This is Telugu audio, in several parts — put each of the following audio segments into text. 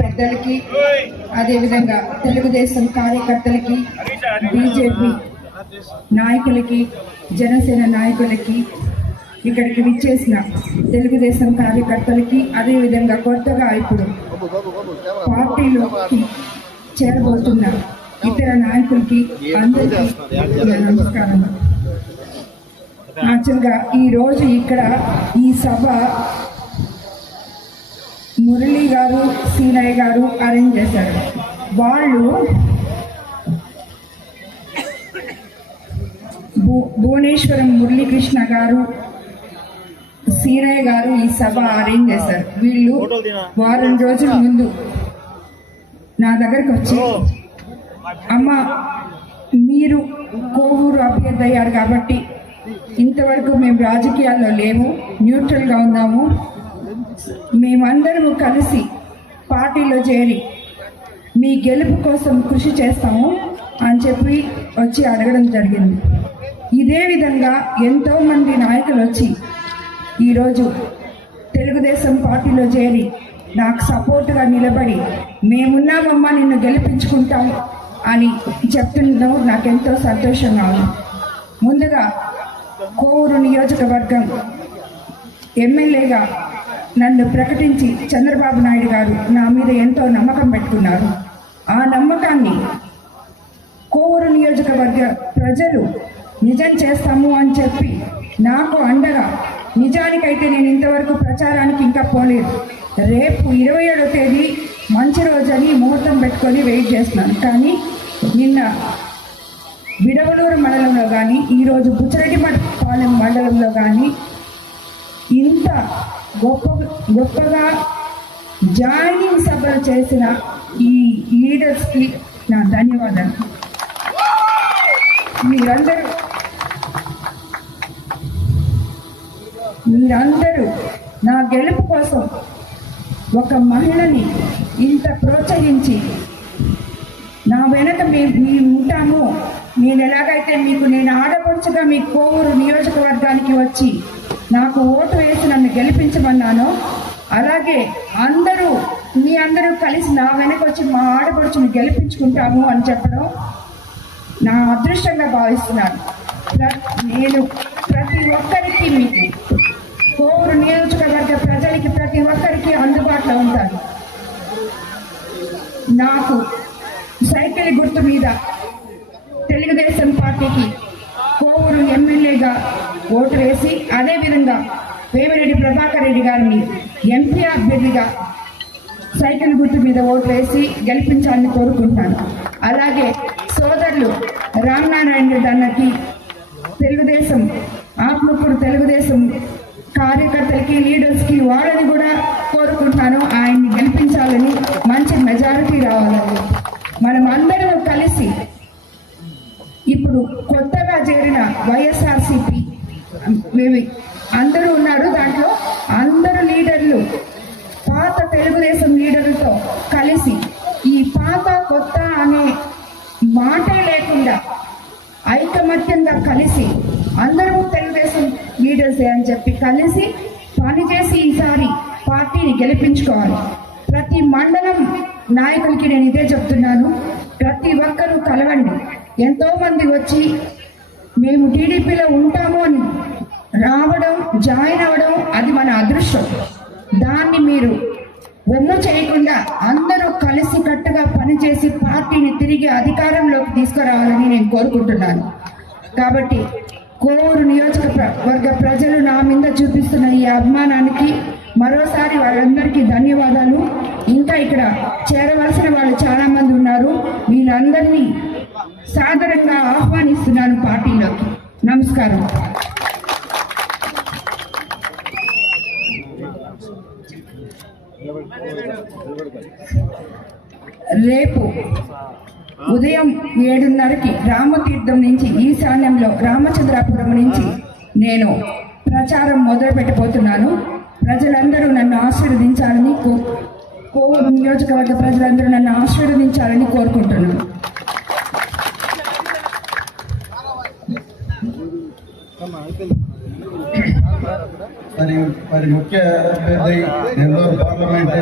పెద్దలకి, అదేవిధంగా తెలుగుదేశం కార్యకర్తలకి, బీజేపీ నాయకులకి, జనసేన నాయకులకి, ఇక్కడికి విచ్చేసిన తెలుగుదేశం కార్యకర్తలకి, అదేవిధంగా కొత్తగా ఇప్పుడు పార్టీలోకి చేరబోతున్న ఇతర నాయకులకి అందరికీ నమస్కారం. యాక్చువల్గా ఈరోజు ఇక్కడ ఈ సభ మురళి గారు, సీనయ్య గారు అరేంజ్ చేశారు. వాళ్ళు భువనేశ్వరం మురళీకృష్ణ గారు, సీనయ్య గారు ఈ సభ అరేంజ్ చేశారు. వీళ్ళు వారం రోజుల ముందు నా దగ్గరకు వచ్చి, అమ్మ మీరు కోవూరు అభ్యర్థి అయ్యారు కాబట్టి ఇంతవరకు మేము రాజకీయాల్లో లేము, న్యూట్రల్గా ఉన్నాము, మేమందరము కలిసి పార్టీలో చేరి మీ గెలుపు కోసం కృషి చేస్తాము అని చెప్పి వచ్చి అడగడం జరిగింది. ఇదే విధంగా ఎంతోమంది నాయకులు వచ్చి ఈరోజు తెలుగుదేశం పార్టీలో చేరి నాకు సపోర్ట్గా నిలబడి మేమున్నామమ్మా నిన్ను గెలిపించుకుంటాం అని చెప్తుండడం నాకెంతో సంతోషంగా ఉంది. ముందుగా కోవూరు నియోజకవర్గం ఎమ్మెల్యేగా నన్ను ప్రకటించి చంద్రబాబు నాయుడు గారు నా మీద ఎంతో నమ్మకం పెట్టుకున్నారు. ఆ నమ్మకాన్ని కోవూరు నియోజకవర్గ ప్రజలు నిజం చేస్తాము అని చెప్పి నాకు అండగా, నిజానికైతే నేను ఇంతవరకు ప్రచారానికి ఇంకా పోలేదు, రేపు 27వ తేదీ మంచి రోజని ముహూర్తం పెట్టుకొని వెయిట్ చేస్తున్నాను. కానీ నిన్న విడవలూరు మండలంలో కానీ, ఈరోజు బుచ్చిరెడ్డిపాలెం మండలంలో కానీ ఇంత గొప్పగా జాయినింగ్ సభలు చేసిన ఈ లీడర్స్కి నా ధన్యవాదాలు. మీరందరూ నా గెలుపు కోసం ఒక మహిళని ఇంత ప్రోత్సహించి నా వెనక మేము ఉంటాము, నేను ఎలాగైతే నేను ఆడపడుచుగా మీ కోవూరు నియోజకవర్గానికి వచ్చి నాకు ఓటు వేసి నన్ను గెలిపించమన్నానో, అలాగే మీ అందరూ కలిసి నా వెనక వచ్చి మా ఆడపడుచుని గెలిపించుకుంటాము అని చెప్పడం నా అదృష్టంగా భావిస్తున్నాను. నేను ప్రతి ఒక్కరికి, మీకు కోవూరు నియోజకవర్గ ప్రజలకి ప్రతి ఒక్కరికి అందుబాటులో ఉంటాను. నాకు సైకిల్ గుర్తు మీద తెలుగుదేశం పార్టీకి కోవూరు ఎమ్మెల్యేగా ఓటు వేసి, అదేవిధంగా వేమిరెడ్డి ప్రభాకర్ రెడ్డి గారిని ఎంపీ అభ్యర్థిగా సైకిల్ గుర్తు మీద ఓటు వేసి గెలిపించాలని కోరుకుంటాను. అలాగే సోదరులు రామనారాయణ రెడ్డి అన్నకి, తెలుగుదేశం ఆత్మకూరు తెలుగుదేశం కార్యకర్తలకి, లీడర్స్కి, వాళ్ళని కూడా కోరుకుంటాను ఆయన్ని గెలిపించాలని, మంచి మెజారిటీ రావాలని. మనం అందరం కలిసి ఇప్పుడు కొత్తగా చేరిన వైఎస్ఆర్సీపీ అందరూ ఉన్నారు. దాంట్లో అందరూ లీడర్లు పాత తెలుగుదేశం లీడర్లతో కలిసి ఈ పాత కొత్త అనే మాటే లేకుండా ఐకమత్యంగా కలిసి అందరూ తెలుగుదేశం లీడర్సే అని చెప్పి కలిసి పనిచేసి ఈసారి పార్టీని గెలిపించుకోవాలి. ప్రతి మండలం నాయకులకి నేను ఇదే చెప్తున్నాను, ప్రతి ఒక్కరూ కలవండి. ఎంతోమంది వచ్చి మేము టీడీపీలో ఉంటాము అని రావడం, జాయిన్ అవ్వడం అది మన అదృష్టం. దాన్ని మీరు ఒమ్ము చేయకుండా అందరూ కలిసి కట్టుగా పనిచేసి పార్టీని తిరిగి అధికారంలోకి తీసుకురావాలని నేను కోరుకుంటున్నాను. కాబట్టి కోవూరు నియోజకవర్గ ప్రజలు నా మీద చూపిస్తున్న ఈ అభిమానానికి మరోసారి వాళ్ళందరికీ ధన్యవాదాలు. ఇంకా ఇక్కడ చేరవలసిన వాళ్ళు చాలా మంది ఉన్నారు, వీళ్ళందరినీ సాదరంగా ఆహ్వానిస్తున్నాను పార్టీలోకి. నమస్కారం. రేపు ఉదయం 7:30కి రామతీర్థం నుంచి ఈశాన్యంలో రామచంద్రాపురం నుంచి నేను ప్రచారం మొదలు పెట్టబోతున్నాను. ప్రజలందరూ నన్ను ఆశీర్వదించాలని, కోవూరు నియోజకవర్గ ప్రజలందరూ నన్ను ఆశీర్వదించాలని కోరుకుంటున్నాను. మరి ముఖ్య అభ్యర్థి నెల్లూరు పార్లమెంట్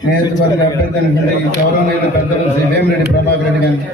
స్నేహితుడిగా అభ్యర్థిని గౌరవనీయులు పెద్దలు శ్రీ వేమిరెడ్డి ప్రభాకర్ రెడ్డి గారిని